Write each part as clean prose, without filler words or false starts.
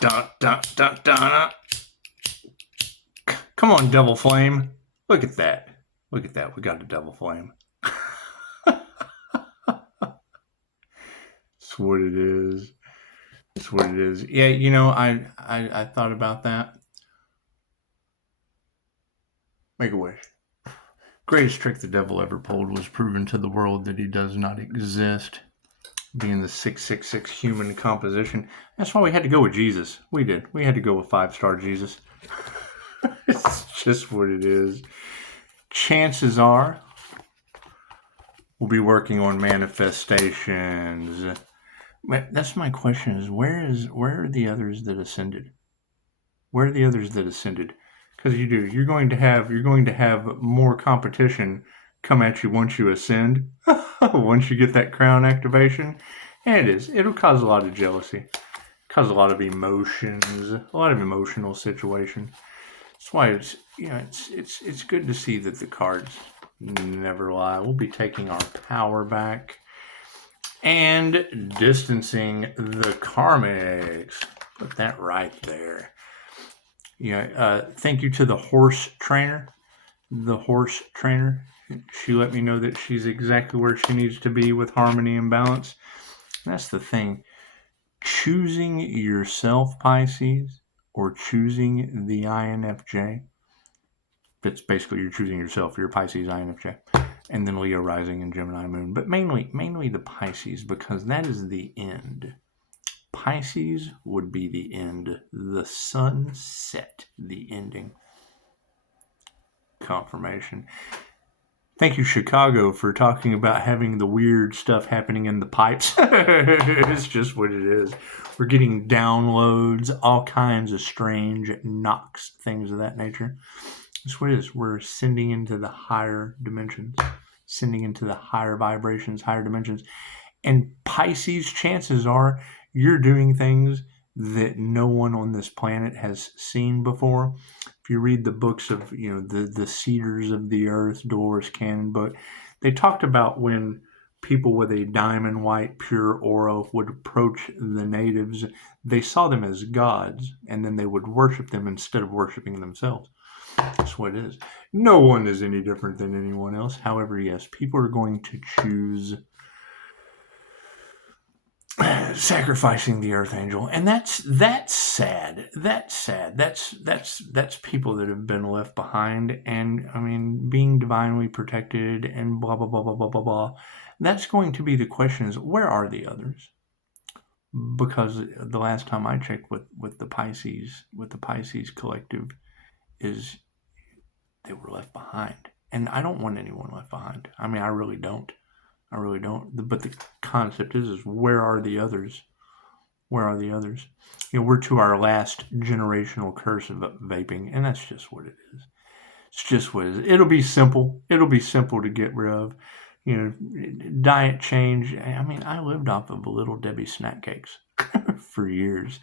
Dun, dun, dun, dun. Come on, Devil Flame. Look at that. Look at that. We got a Devil Flame. That's what it is. That's what it is. Yeah, you know, I thought about that. Make a wish. Greatest trick the devil ever pulled was proven to the world that he does not exist. Being the 666 human composition. That's why we had to go with Jesus. We did. We had to go with 5-star Jesus. It's just what it is. Chances are we'll be working on manifestations. That's my question: is where are the others that ascended? Where are the others that ascended? Because you're going to have more competition come at you once you ascend. Once you get that crown activation, and it'll cause a lot of jealousy, cause a lot of emotions, a lot of emotional situation. That's why it's good to see that the cards never lie. We'll be taking our power back and distancing the karmics. Put that right there. Thank you to the horse trainer. The horse trainer. She let me know that she's exactly where she needs to be with harmony and balance. And that's the thing. Choosing yourself, Pisces, or choosing the INFJ. It's basically you're choosing yourself. You're Pisces, INFJ. And then Leo rising and Gemini moon. But mainly the Pisces, because that is the end. Pisces would be the end. The sunset, the ending. Confirmation. Thank you, Chicago, for talking about having the weird stuff happening in the pipes. It's just what it is. We're getting downloads, all kinds of strange knocks, things of that nature. That's what it is. We're sending into the higher dimensions, sending into the higher vibrations, higher dimensions. And Pisces, chances are you're doing things that no one on this planet has seen before. If you read the books of, the Cedars of the Earth, Dolores Cannon book, they talked about when people with a diamond white pure aura would approach the natives, they saw them as gods, and then they would worship them instead of worshiping themselves. That's what it is. No one is any different than anyone else. However, yes, people are going to choose sacrificing the Archangel, and that's sad. That's sad. That's people that have been left behind, and I mean, being divinely protected, and blah blah blah blah blah blah blah. That's going to be the question: is where are the others? Because the last time I checked with the Pisces collective, is they were left behind, and I don't want anyone left behind. I mean, I really don't. But the concept is where are the others? Where are the others? We're to our last generational curse of vaping, and that's just what it is. It's just what it is. It'll be simple. It'll be simple to get rid of. Diet change. I mean, I lived off of Little Debbie snack cakes for years.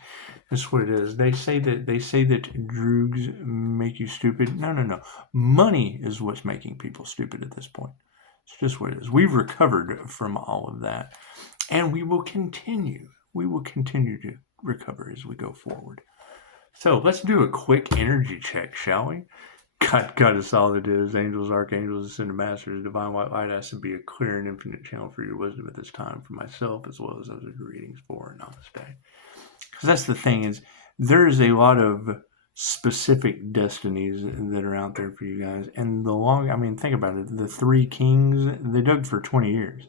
That's what it is. They say that drugs make you stupid. No. Money is what's making people stupid at this point. It's just what it is. We've recovered from all of that, and we will continue. We will continue to recover as we go forward. So let's do a quick energy check, shall we? God is all it is. Angels, archangels, ascended masters, divine white light has to be a clear and infinite channel for your wisdom at this time, for myself as well as those readings for Namaste. Because that's the thing is, there's a lot of specific destinies that are out there for you guys, and think about it. The 3 kings, they dug for 20 years.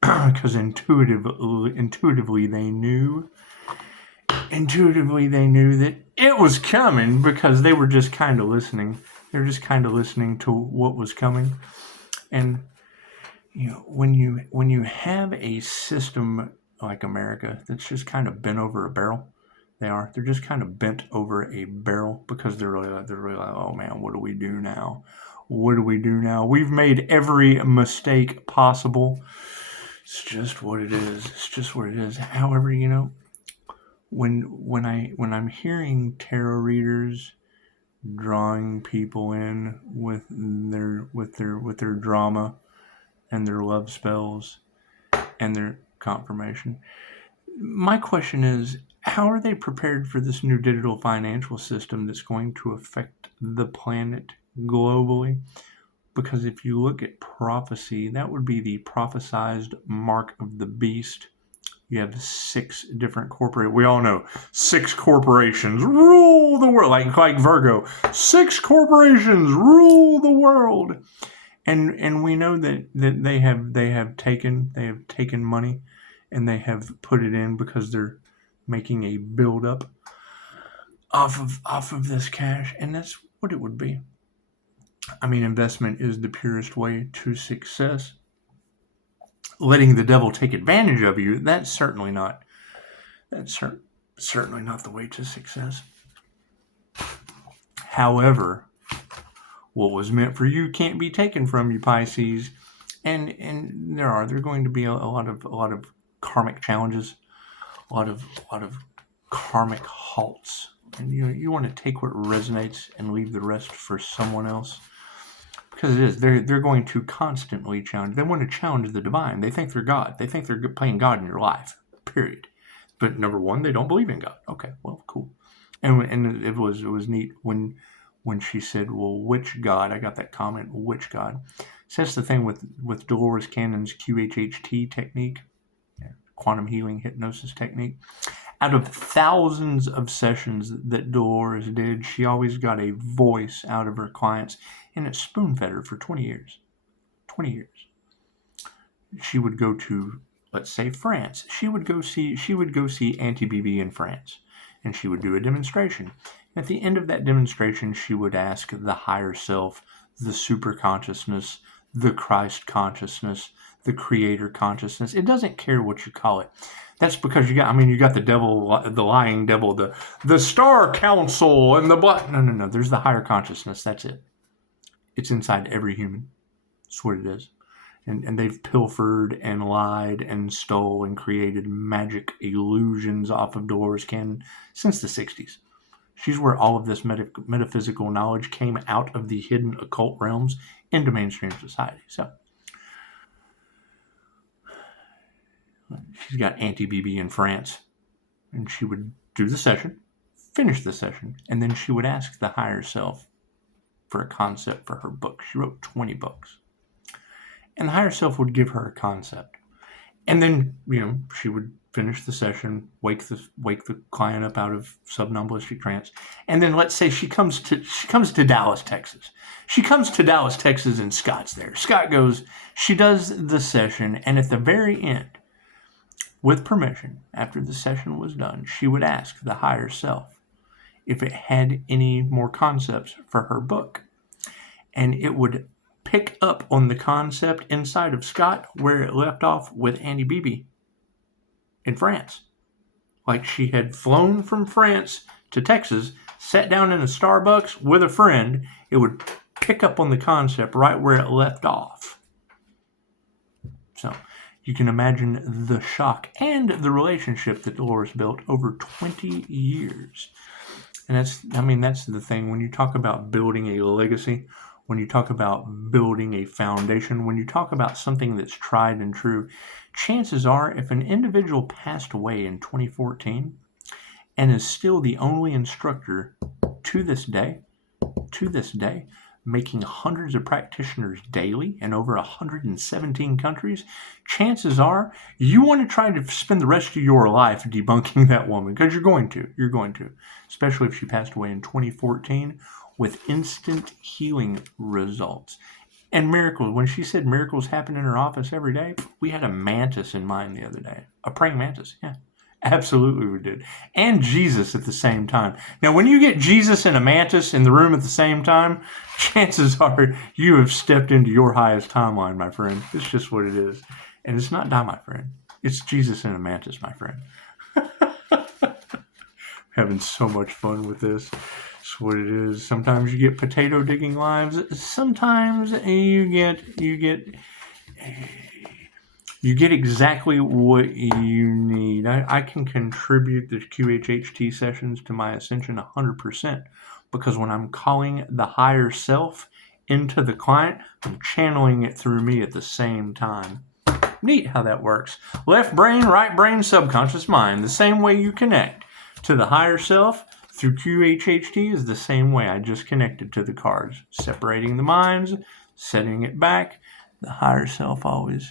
Because intuitively they knew that it was coming, because they were just kind of listening. They're just kind of listening to what was coming. And when you have a system like America that's just kind of bent over a barrel, they're just kind of bent over a barrel, because they're really like, oh man, what do we do now? We've made every mistake possible. It's just what it is. However, when I'm hearing tarot readers drawing people in with their drama and their love spells and their confirmation, My question is, how are they prepared for this new digital financial system that's going to affect the planet globally? Because if you look at prophecy, that would be the prophesized mark of the beast. You have 6 different we all know 6 corporations rule the world, like Virgo. 6 corporations rule the world. And we know that they have taken money and they have put it in because they're making a build up off of this cash, and that's what it would be. I mean, investment is the purest way to success. Letting the devil take advantage of you, that's certainly not the way to success. However, what was meant for you can't be taken from you, Pisces. And there are going to be a lot of karmic challenges, a lot of karmic halts. And you want to take what resonates and leave the rest for someone else. Because it is, they're going to constantly challenge. They want to challenge the divine. They think they're God. They think they're playing God in your life. Period. But number one, they don't believe in God. Okay, well, cool. And it was neat when she said, "Well, which God?" I got that comment, "Which God?" So that's the thing with Dolores Cannon's QHHT technique, quantum healing hypnosis technique. Out of thousands of sessions that Dolores did, she always got a voice out of her clients, and it spoon-fed her for 20 years. 20 years. She would go to, let's say, France. She would go see Auntie BB in France, and she would do a demonstration. At the end of that demonstration, she would ask the higher self, the super consciousness, the Christ consciousness, the creator consciousness. It doesn't care what you call it. That's because you got the devil, the lying devil, the star council, and the black. No. There's the higher consciousness. That's it. It's inside every human. That's what it is. And they've pilfered and lied and stole and created magic illusions off of Dolores Cannon since the 60s. She's where all of this metaphysical knowledge came out of the hidden occult realms into mainstream society. So she's got Auntie BB in France, and she would do the session, finish the session, and then she would ask the higher self for a concept for her book. She wrote 20 books. And the higher self would give her a concept. And then, she would finish the session, wake the client up out of somnambulistic trance. And then let's say she comes to Dallas, Texas. She comes to Dallas, Texas, and Scott's there. Scott goes, she does the session, and at the very end, with permission, after the session was done, she would ask the higher self if it had any more concepts for her book. And it would pick up on the concept inside of Scott where it left off with Auntie BB in France. Like she had flown from France to Texas, sat down in a Starbucks with a friend. It would pick up on the concept right where it left off. So you can imagine the shock and the relationship that Dolores built over 20 years. And that's the thing. When you talk about building a legacy, when you talk about building a foundation, when you talk about something that's tried and true, chances are if an individual passed away in 2014 and is still the only instructor to this day, making hundreds of practitioners daily in over 117 countries, chances are you want to try to spend the rest of your life debunking that woman, because you're going to, especially if she passed away in 2014 with instant healing results. And miracles, when she said miracles happen in her office every day, we had a mantis in mind the other day. A praying mantis, yeah. Absolutely we did. And Jesus at the same time. Now, when you get Jesus and a mantis in the room at the same time, chances are you have stepped into your highest timeline, my friend. It's just what it is. And it's not die, my friend. It's Jesus and a mantis, my friend. Having so much fun with this. That's what it is. Sometimes you get potato digging lives. Sometimes you get exactly what you need. I can contribute the QHHT sessions to my ascension 100%, because when I'm calling the higher self into the client, I'm channeling it through me at the same time. Neat how that works. Left brain, right brain, subconscious mind. The same way you connect to the higher self through QHHT is the same way I just connected to the cards. Separating the minds, setting it back. The higher self always.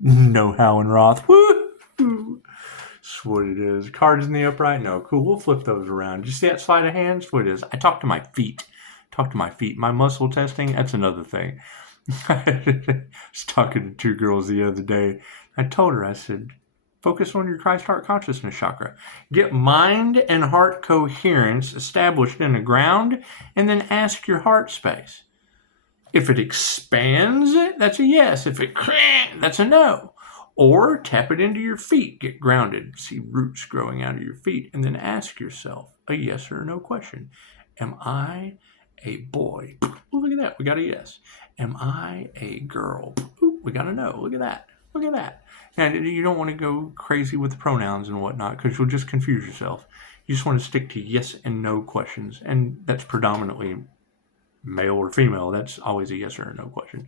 No how and Roth. Woo! That's what it is. Cards in the upright? No. Cool. We'll flip those around. Did you see that sleight of hand? That's what it is. I talk to my feet. My muscle testing, that's another thing. I was talking to two girls the other day. I told her, I said, focus on your Christ heart consciousness chakra. Get mind and heart coherence established in the ground, and then ask your heart space. If it expands, that's a yes. If it that's a no. Or tap it into your feet. Get grounded. See roots growing out of your feet. And then ask yourself a yes or a no question. Am I a boy? Oh, look at that. We got a yes. Am I a girl? Ooh, we got a no. Look at that. Look at that. And you don't want to go crazy with the pronouns and whatnot because you'll just confuse yourself. You just want to stick to yes and no questions. And that's predominantly male or female. That's always a yes or a no question.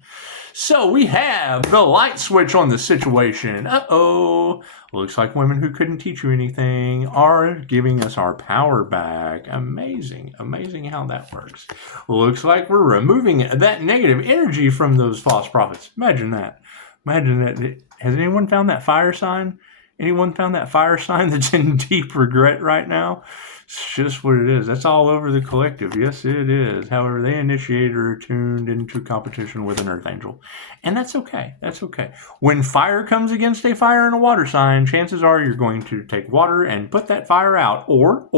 So we have the light switch on the situation. Uh-oh. Looks like women who couldn't teach you anything are giving us our power back. Amazing. Amazing how that works. Looks like we're removing that negative energy from those false prophets. Imagine that. Imagine that. Has anyone found that fire sign? Anyone found that fire sign that's in deep regret right now? It's just what it is. That's all over the collective. Yes, it is. However, they initiate or are tuned into competition with an earth angel. And that's okay. That's okay. When fire comes against a fire in a water sign, chances are you're going to take water and put that fire out. Or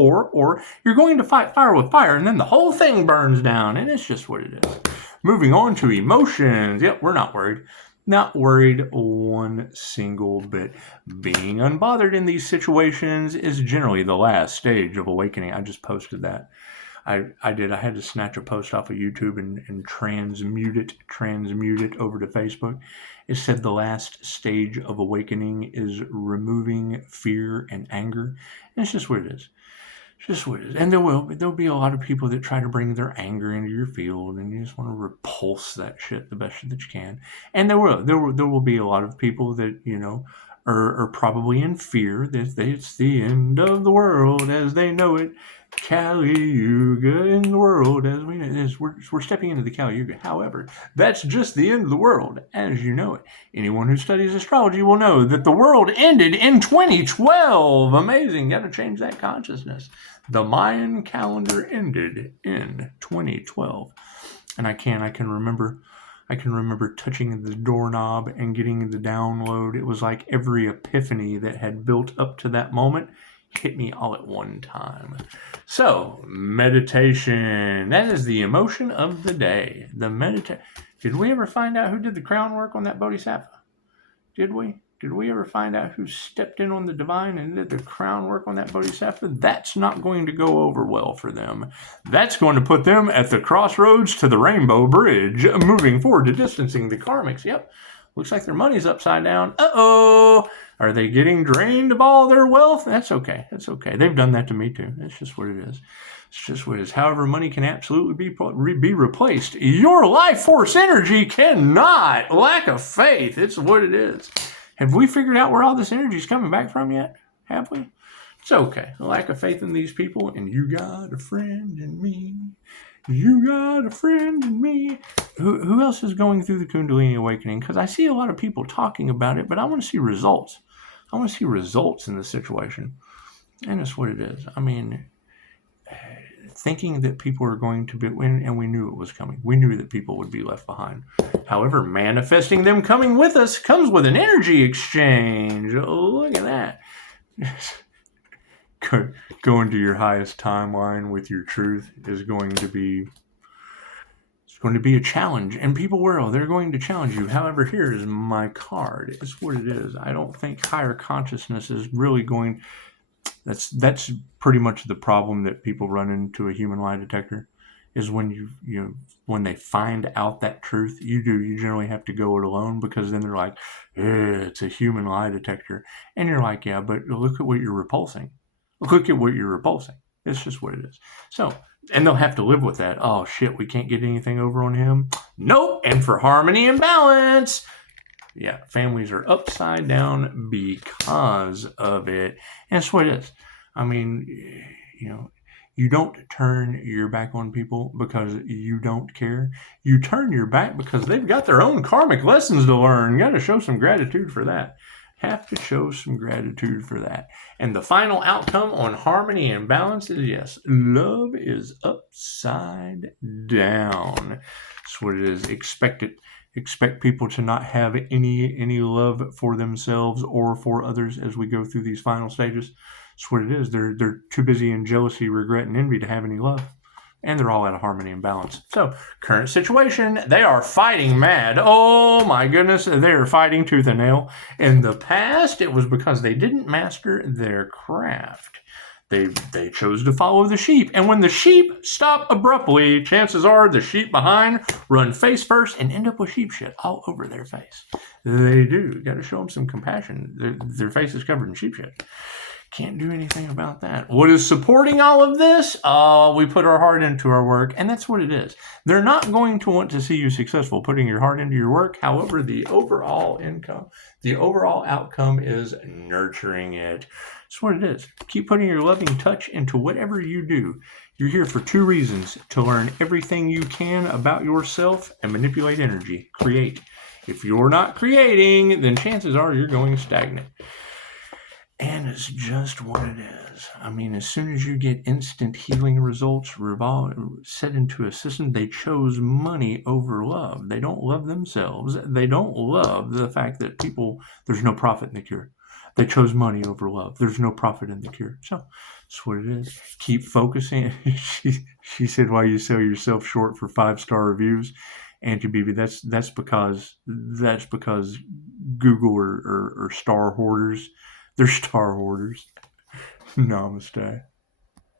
you're going to fight fire with fire, and then the whole thing burns down. And it's just what it is. Moving on to emotions. Yep, we're not worried. Not worried one single bit. Being unbothered in these situations is generally the last stage of awakening. I just posted that. I had to snatch a post off of YouTube and transmute it over to Facebook. It said the last stage of awakening is removing fear and anger. And it's just what it is. Just what it is. And there'll be a lot of people that try to bring their anger into your field, and you just want to repulse that shit the best that you can. And there will be a lot of people that, you know, are probably in fear that it's the end of the world as they know it. Kali Yuga in the world as we know it. We're stepping into the Kali Yuga. However, that's just the end of the world as you know it. Anyone who studies astrology will know that the world ended in 2012. Amazing. Got to change that consciousness. The Mayan calendar ended in 2012. And I can remember touching the doorknob and getting the download. It was like every epiphany that had built up to that moment hit me all at one time. So, meditation. That is the emotion of the day. Did we ever find out who did the crown work on that bodhisattva? Did we? Did we ever find out who stepped in on the divine and did the crown work on that bodhisattva? That's not going to go over well for them. That's going to put them at the crossroads to the Rainbow Bridge, moving forward to distancing the karmics. Yep. Looks like their money's upside down. Uh-oh. Are they getting drained of all their wealth? That's okay. That's okay. They've done that to me too. That's just what it is. It's just what it is. However, money can absolutely be replaced. Your life force energy cannot. Lack of faith. It's what it is. Have we figured out where all this energy is coming back from yet? Have we? It's okay. A lack of faith in these people, and you got a friend in me. You got a friend in me. Who else is going through the Kundalini awakening? Because I see a lot of people talking about it, but I want to see results. I want to see results in this situation. And that's what it is. I mean, thinking that people are going to be, and we knew it was coming. We knew that people would be left behind. However, manifesting them coming with us comes with an energy exchange. Look at that. Going to your highest timeline with your truth is going to be a challenge, and people they're going to challenge you. However, here is my card. It's what it is. I don't think higher consciousness is really going. That's pretty much the problem that people run into a human lie detector, is when when they find out that truth, you generally have to go it alone, because then they're like, it's a human lie detector, and you're like, yeah, but look at what you're repulsing. Look at what you're repulsing. It's just what it is. So, and they'll have to live with that. Oh shit, we can't get anything over on him. Nope. And for harmony and balance, Yeah, families are upside down because of it. And that's what it is. I mean, you know, you don't turn your back on people because you don't care. You turn your back because they've got their own karmic lessons to learn. You got to show some gratitude for that. Have to show some gratitude for that. And the final outcome on harmony and balance is yes, love is upside down. That's what it is. Expect people to not have any love for themselves or for others as we go through these final stages. That's what it is. They're too busy in jealousy, regret, and envy to have any love. And they're all out of harmony and balance. So, current situation, they are fighting mad. Oh my goodness, they are fighting tooth and nail. In the past, it was because they didn't master their craft. They chose to follow the sheep. And when the sheep stop abruptly, chances are the sheep behind run face first and end up with sheep shit all over their face. They do. Got to show them some compassion. Their face is covered in sheep shit. Can't do anything about that. What is supporting all of this? We put our heart into our work, and that's what it is. They're not going to want to see you successful putting your heart into your work. However, the overall outcome is nurturing it. That's what it is. Keep putting your loving touch into whatever you do. You're here for two reasons: to learn everything you can about yourself and manipulate energy. Create. If you're not creating, then chances are you're going stagnant. And it's just what it is. I mean, as soon as you get instant healing results set into a system, they chose money over love. They don't love themselves. They don't love the fact that there's no profit in the cure. They chose money over love. There's no profit in the cure. So that's what it is. Keep focusing. She said, why you sell yourself short for 5-star reviews? Auntie BB, that's because Google or star hoarders. They're star hoarders. Namaste.